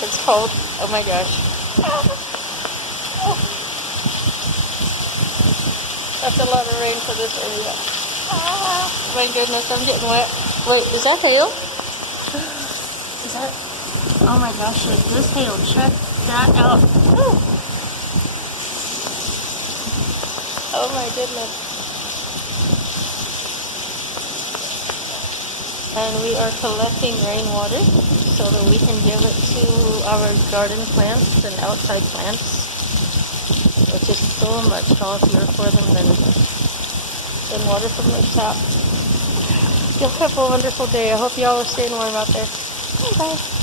It's cold. Oh my gosh. That's a lot of rain for this area. My goodness, I'm getting wet. Wait, is that hail? Is that... Oh my gosh, it is hail. Check that out. Oh my goodness. And we are collecting rainwater so that we can give it to our garden plants and outside plants, which is so much healthier for them than water from the tap. Y'all have a wonderful day. I hope y'all are staying warm out there. Bye.